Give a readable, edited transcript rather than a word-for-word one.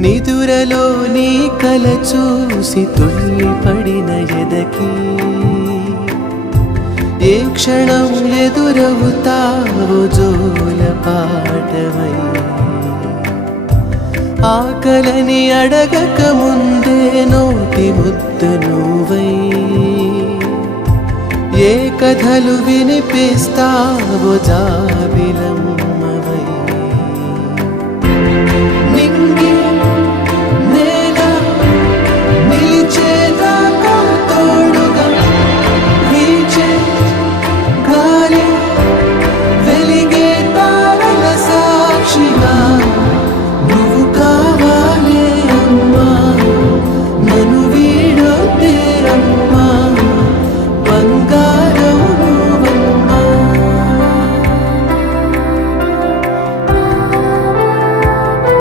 నిదురలో నీ కల చూసి తుళ్ళిపడిన ఎదకి ఏ క్షణం ఎదురవుతావో జోల పాటవై ఆకలని అడగక ముందే నోటి ముద్దు నువ్వై ఏ కథలు వినిపిస్తావో జాబిలమ్మ